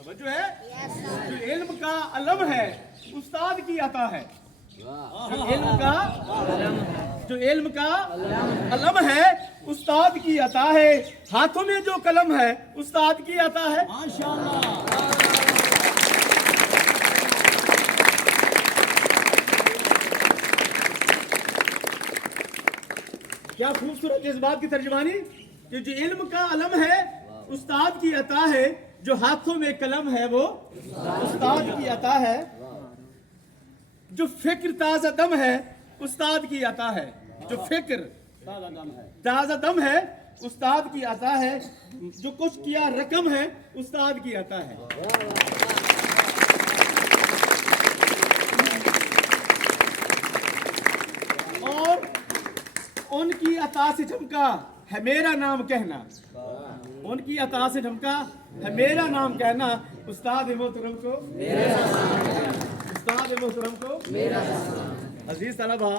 समझो है। जो इल्म का अलम है उस्ताद की अता है। जो इल्म का अलम है उस्ताद की अता है। हाथों में जो कलम है उस्ताद की अता है। माशाअल्लाह। क्या खूबसूरत जज्बात की तर्जुमानी कि जो इल्म का अलम है उस्ताद की अता है। जो हाथों में कलम है वो उस्ताद की अता है। जो फिक्र ताज़ा दम है उस्ताद की अता है। जो फिक्र ताज़ा दम है उस्ताद की अता है। जो कुछ किया रकम है उस्ताद की अता है। और उनकी अता से झमका है मेरा नाम कहना। उनकी अता से झमका है मेरा नाम कहना। उस्ताद मोहतरम को, उस्ताद मोहतरम को अजीज तलबा,